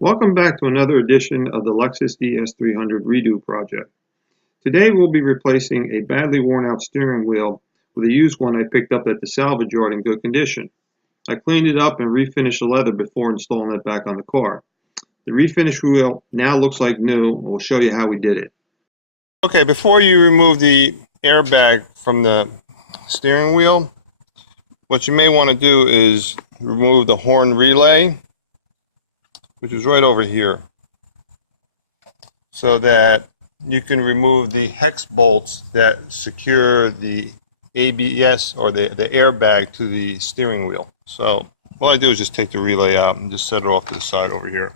Welcome back to another edition of the Lexus ES300 Redo Project. Today we'll be replacing a badly worn out steering wheel with a used one I picked up at the salvage yard in good condition. I cleaned it up and refinished the leather before installing it back on the car. The refinished wheel now looks like new, and we'll show you how we did it. Okay, before you remove the airbag from the steering wheel, what you may want to do is remove the horn relay, which is right over here, so that you can remove the hex bolts that secure the ABS or the airbag to the steering wheel. So all I do is just take the relay out and just set it off to the side over here.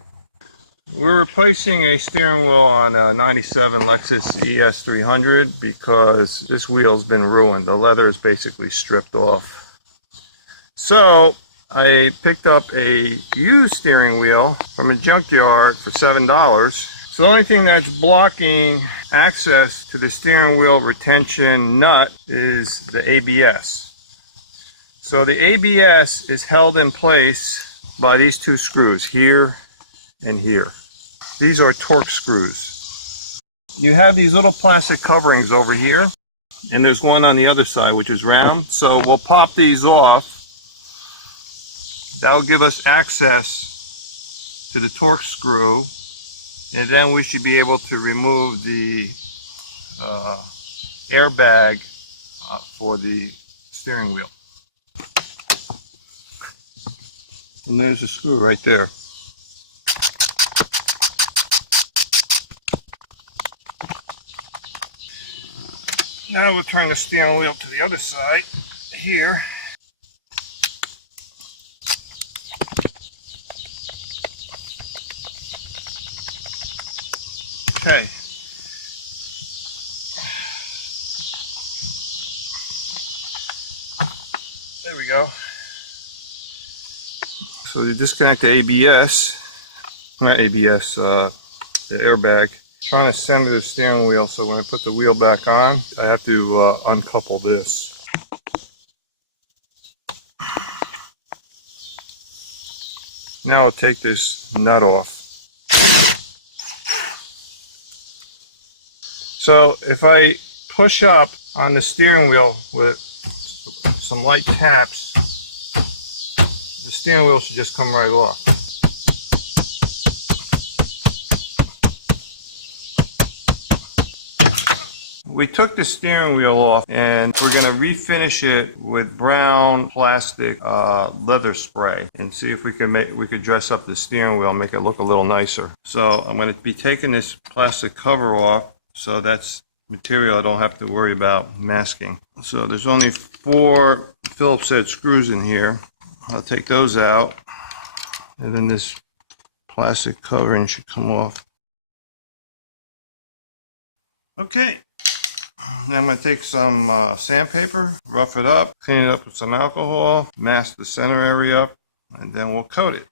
We're replacing a steering wheel on a 97 Lexus ES300 because this wheel's been ruined. The leather is basically stripped off. So I picked up a used steering wheel from a junkyard for $7. So the only thing that's blocking access to the steering wheel retention nut is the ABS. So the ABS is held in place by these two screws here and here. These are torque screws. You have these little plastic coverings over here, and there's one on the other side which is round. So we'll pop these off. That will give us access to the torque screw, and then we should be able to remove the airbag for the steering wheel. And there's a screw right there. Now we'll turn the steering wheel to the other side here. Okay. There we go. So you disconnect the ABS, not ABS, the airbag. Trying to center the steering wheel, so when I put the wheel back on, I have to uncouple this. Now I'll take this nut off. So if I push up on the steering wheel with some light taps, the steering wheel should just come right off. We took the steering wheel off and we're going to refinish it with brown plastic leather spray and see if we could dress up the steering wheel and make it look a little nicer. So I'm going to be taking this plastic cover off, so that's material I don't have to worry about masking. So there's only 4 Phillips head screws in here. I'll take those out, and then this plastic covering should come off. Okay. Now I'm going to take some sandpaper, rough it up, clean it up with some alcohol, mask the center area up, and then we'll coat it.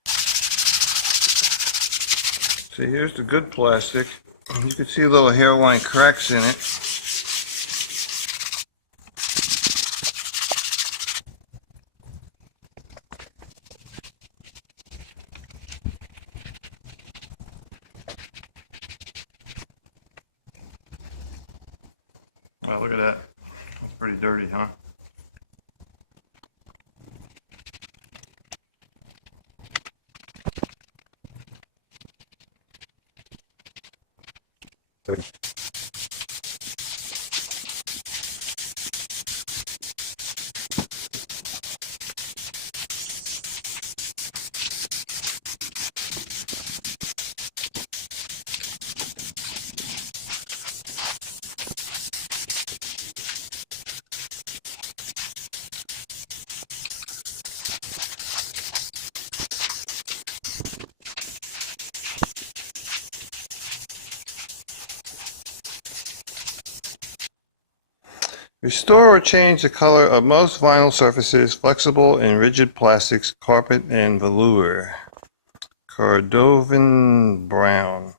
See, here's the good plastic. You can see little hairline cracks in it. Wow, look at that. That's pretty dirty, huh? Restore or change the color of most vinyl surfaces, flexible and rigid plastics, carpet, and velour. Cordovan brown.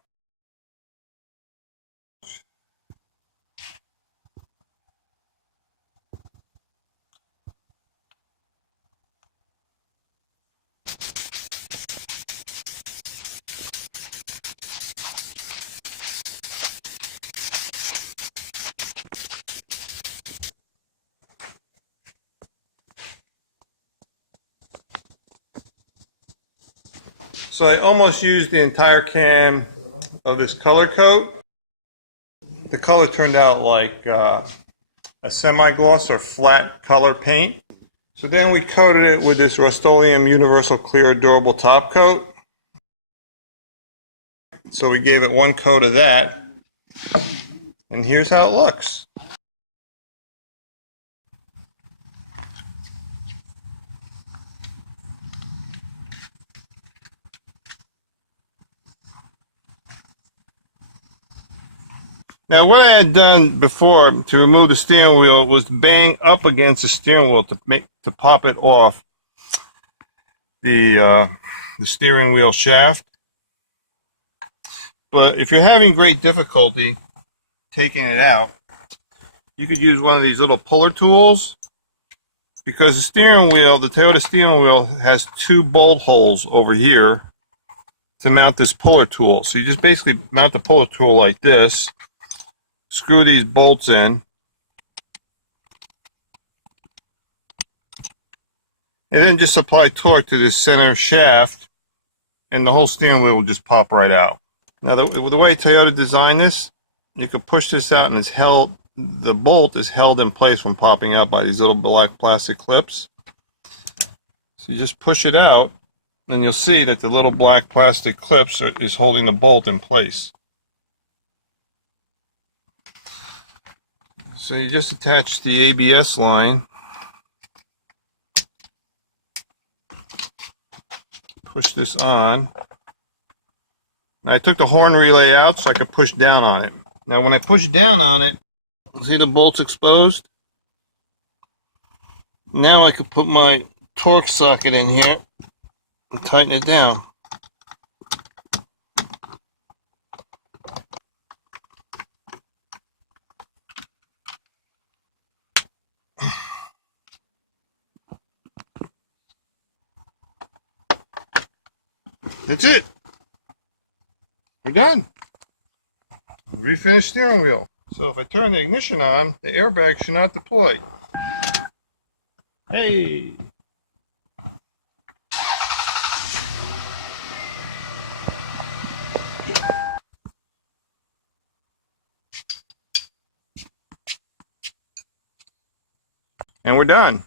So I almost used the entire can of this color coat. The color turned out like a semi-gloss or flat color paint. So then we coated it with this Rust-Oleum Universal Clear Durable Top Coat. So we gave it one coat of that, and here's how it looks. Now what I had done before to remove the steering wheel was bang up against the steering wheel to pop it off the steering wheel shaft. But if you're having great difficulty taking it out, you could use one of these little puller tools, because the steering wheel, the Toyota steering wheel, has two bolt holes over here to mount this puller tool. So you just basically mount the puller tool like this, screw these bolts in, and then just apply torque to this center shaft, and the whole steering wheel will just pop right out. Now the way Toyota designed this, you can push this out and it's held, the bolt is held in place from popping out by these little black plastic clips. So you just push it out, and you'll see that the little black plastic clips is holding the bolt in place. So you just attach the ABS line, push this on. Now I took the horn relay out so I could push down on it. Now when I push down on it, see the bolts exposed? Now I could put my torque socket in here and tighten it down. That's it. We're done. Refinished steering wheel. So if I turn the ignition on, the airbag should not deploy. Hey! And we're done.